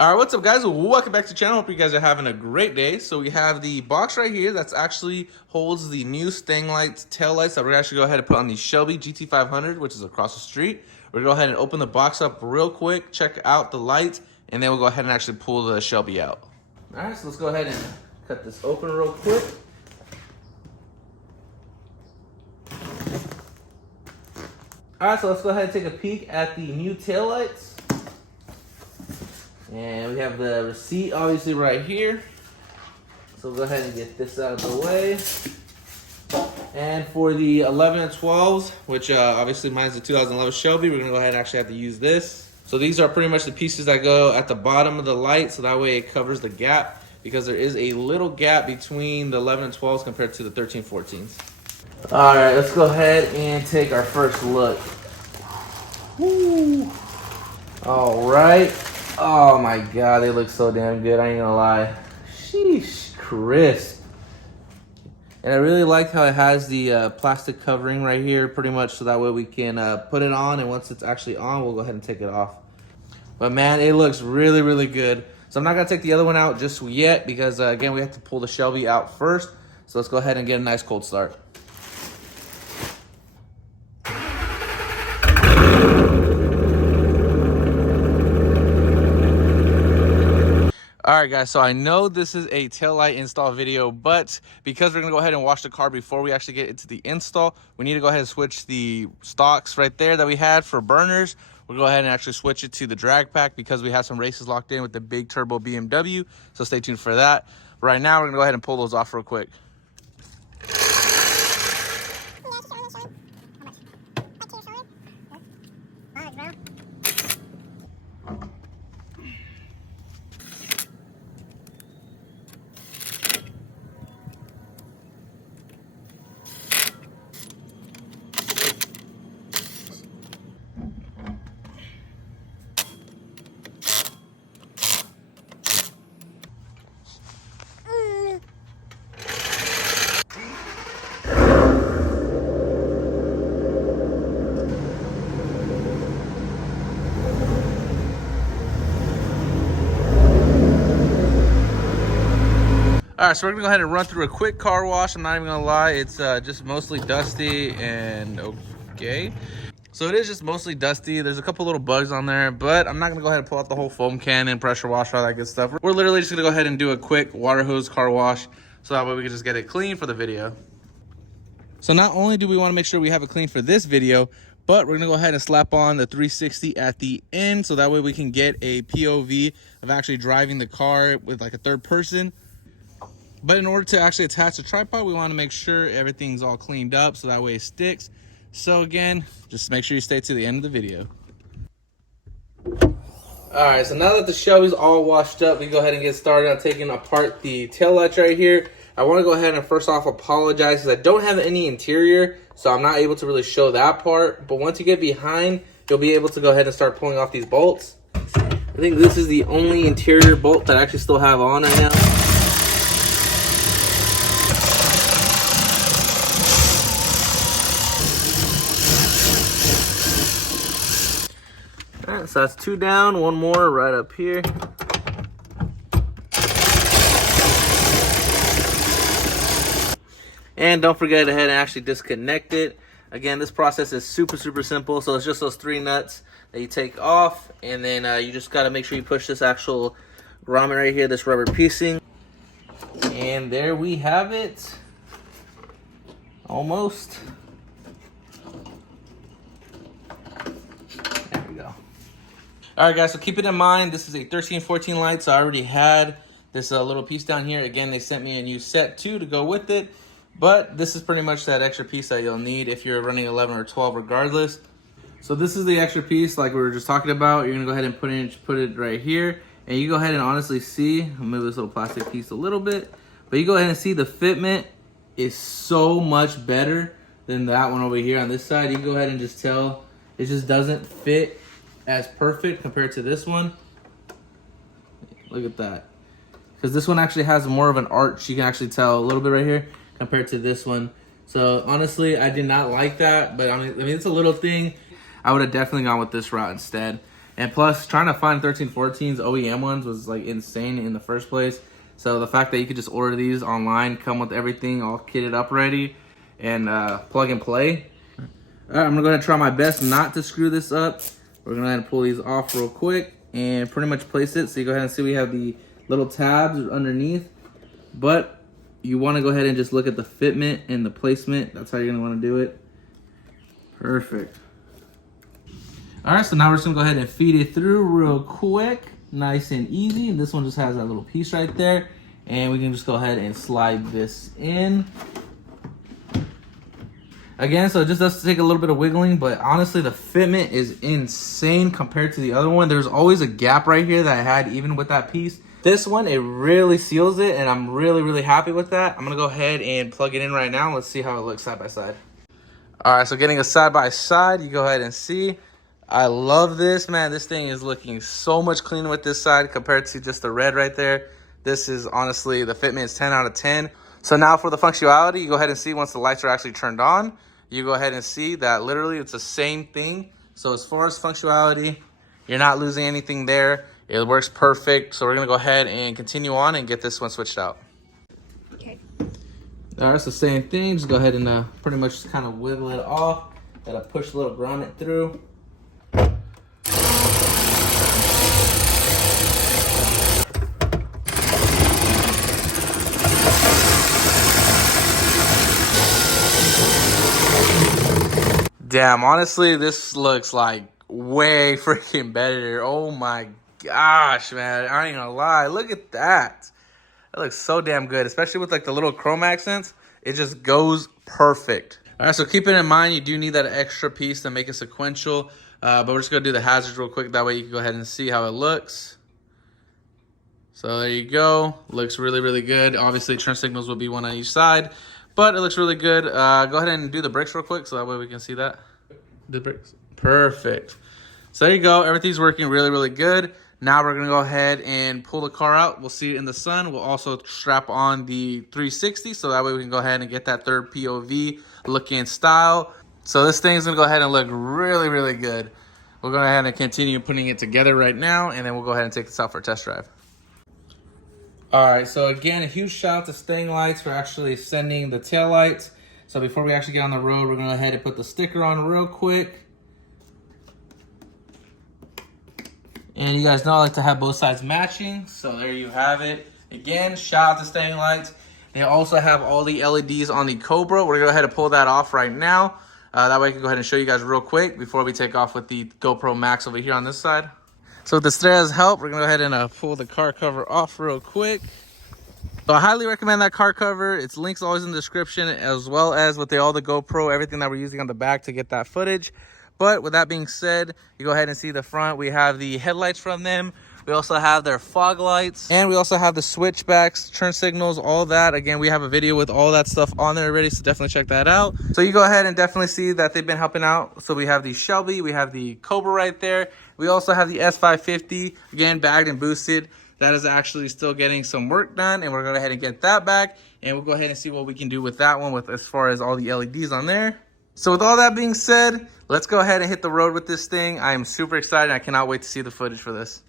All right, what's up, guys? Welcome back to the channel. Hope you guys are having a great day. So we have the box right here that's actually holds the new Stang lights, tail lights that we're actually go ahead and put on the Shelby GT500, which is across the street. We're gonna go ahead and open the box up real quick, check out the lights, and then we'll go ahead and actually pull the Shelby out. All right, so let's go ahead and cut this open real quick. All right, so let's go ahead and take a peek at the new tail lights. And we have the receipt obviously right here. So we'll go ahead and get this out of the way. And for the 11 and 12s, which obviously mine's the 2011 Shelby, we're gonna go ahead and actually have to use this. So these are pretty much the pieces that go at the bottom of the light, so that way it covers the gap, because there is a little gap between the 11 and 12s compared to the 13, 14s. All right, let's go ahead and take our first look. Woo. All right. Oh my God, they look so damn good, I ain't gonna lie. Sheesh, crisp. And I really like how it has the plastic covering right here, pretty much, so that way we can put it on, and once it's actually on, we'll go ahead and take it off. But man, it looks really, really good. So I'm not gonna take the other one out just yet, because again, we have to pull the Shelby out first. So let's go ahead and get a nice cold start. All right, guys, so I know this is a taillight install video, but because we're gonna go ahead and wash the car before we actually get into the install, we need to go ahead and switch the stocks right there that we had for burners. We'll go ahead and actually switch it to the drag pack because we have some races locked in with the big turbo BMW, so stay tuned for that. Right now, we're gonna go ahead and pull those off real quick. All right, so we're gonna go ahead and run through a quick car wash. I'm not even gonna lie, it's just mostly dusty and okay. So it is just mostly dusty. There's a couple little bugs on there, but I'm not gonna go ahead and pull out the whole foam cannon, pressure wash, all that good stuff. We're literally just gonna go ahead and do a quick water hose car wash, so that way we can just get it clean for the video. So not only do we wanna make sure we have it clean for this video, but we're gonna go ahead and slap on the 360 at the end, so that way we can get a POV of actually driving the car with like a third person. But in order to actually attach the tripod, we want to make sure everything's all cleaned up so that way it sticks. So again, just make sure you stay to the end of the video. All right, so now that the Shelby's all washed up, we can go ahead and get started on taking apart the taillights right here. I want to go ahead and first off apologize because I don't have any interior, so I'm not able to really show that part. But once you get behind, you'll be able to go ahead and start pulling off these bolts. I think this is the only interior bolt that I actually still have on right now. All right, so that's two down, one more right up here. And don't forget to head and actually disconnect it. Again, this process is super, super simple. So it's just those three nuts that you take off, and then you just gotta make sure you push this actual grommet right here, this rubber piecing. And there we have it. Almost. All right, guys, so keep it in mind, this is a 13-14 light, so I already had this little piece down here. Again, they sent me a new set too to go with it, but this is pretty much that extra piece that you'll need if you're running 11 or 12 regardless. So this is the extra piece like we were just talking about. You're gonna go ahead and put it right here, and you go ahead and honestly see, I'll move this little plastic piece a little bit, but you go ahead and see the fitment is so much better than that one over here on this side. You can go ahead and just tell it just doesn't fit as perfect compared to this one. Look at that. Because this one actually has more of an arch. You can actually tell a little bit right here compared to this one. So honestly, I did not like that, but I mean it's a little thing. I would have definitely gone with this route instead. And plus, trying to find 1314s, OEM ones, was like insane in the first place. So the fact that you could just order these online, come with everything all kitted up ready, and plug and play. All right, I'm gonna go ahead and try my best not to screw this up. We're gonna go ahead and pull these off real quick and pretty much place it. So you go ahead and see we have the little tabs underneath, but you wanna go ahead and just look at the fitment and the placement. That's how you're gonna wanna do it. Perfect. All right, so now we're just gonna go ahead and feed it through real quick, nice and easy. And this one just has that little piece right there. And we can just go ahead and slide this in. Again, so it just does take a little bit of wiggling, but honestly, the fitment is insane compared to the other one. There's always a gap right here that I had even with that piece. This one, it really seals it, and I'm really, really happy with that. I'm gonna go ahead and plug it in right now. Let's see how it looks side by side. All right, so getting a side by side, you go ahead and see. I love this, man. This thing is looking so much cleaner with this side compared to just the red right there. This is honestly, the fitment is 10 out of 10. So now for the functionality, you go ahead and see once the lights are actually turned on, you go ahead and see that literally it's the same thing. So as far as functionality, you're not losing anything there. It works perfect. So we're gonna go ahead and continue on and get this one switched out. Okay. All right, so same thing. Just go ahead and pretty much just kind of wiggle it off. Gotta push a little grommet through. Damn, honestly, this looks like way freaking better. Oh my gosh, man. I ain't gonna lie. Look at that. That looks so damn good, especially with like the little chrome accents. It just goes perfect. All right, so keeping in mind, you do need that extra piece to make it sequential. But we're just gonna do the hazards real quick. That way you can go ahead and see how it looks. So there you go. Looks really, really good. Obviously, turn signals will be one on each side. But it looks really good. Go ahead and do the brakes real quick so that way we can see that. The brakes. Perfect. So there you go. Everything's working really, really good. Now we're going to go ahead and pull the car out. We'll see it in the sun. We'll also strap on the 360 so that way we can go ahead and get that third POV look and style. So this thing's going to go ahead and look really, really good. We'll go ahead and continue putting it together right now, and then we'll go ahead and take this out for a test drive. All right, so again, a huge shout out to Stang Lights for actually sending the tail lights. So before we actually get on the road, we're gonna go ahead and put the sticker on real quick. And you guys know I like to have both sides matching, so there you have it. Again, shout out to Stang Lights. They also have all the LEDs on the Cobra. We're gonna go ahead and pull that off right now. That way I can go ahead and show you guys real quick before we take off with the GoPro Max over here on this side. So with the Estrada's help, we're gonna go ahead and pull the car cover off real quick. So I highly recommend that car cover. Its link's always in the description, as well as with all the GoPro, everything that we're using on the back to get that footage. But with that being said, you go ahead and see the front. We have the headlights from them. We also have their fog lights, and we also have the switchbacks, turn signals, all that. Again, we have a video with all that stuff on there already, so definitely check that out. So you go ahead and definitely see that they've been helping out. So we have the Shelby, we have the Cobra right there. We also have the S550, again, bagged and boosted. That is actually still getting some work done, and we're gonna go ahead and get that back, and we'll go ahead and see what we can do with that one with as far as all the LEDs on there. So with all that being said, let's go ahead and hit the road with this thing. I am super excited. I cannot wait to see the footage for this.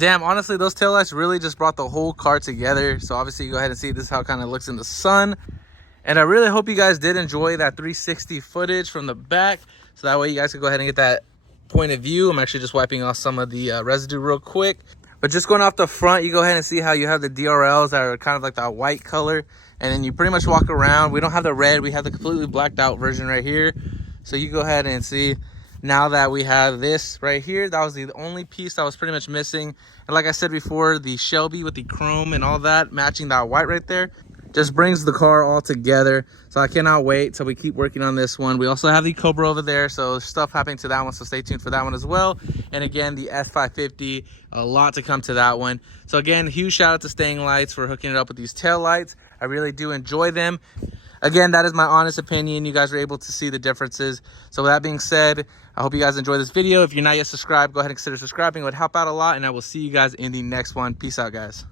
But damn, honestly, those taillights really just brought the whole car together. So obviously you go ahead and see this is how it kind of looks in the sun. And I really hope you guys did enjoy that 360 footage from the back. So that way you guys can go ahead and get that point of view. I'm actually just wiping off some of the residue real quick. But just going off the front, you go ahead and see how you have the DRLs that are kind of like that white color. And then you pretty much walk around. We don't have the red. We have the completely blacked out version right here. So you go ahead and see now that we have this right here. That was the only piece that was pretty much missing. And like I said before, the Shelby with the chrome and all that, matching that white right there, just brings the car all together. So I cannot wait till we keep working on this one. We also have the Cobra over there, so there's stuff happening to that one, so stay tuned for that one as well. And again, the S550, a lot to come to that one. So again, huge shout out to Stang Lights for hooking it up with these tail lights. I really do enjoy them. Again, that is my honest opinion. You guys are able to see the differences. So with that being said, I hope you guys enjoy this video. If you're not yet subscribed, go ahead and consider subscribing. It would help out a lot, and I will see you guys in the next one. Peace out, guys.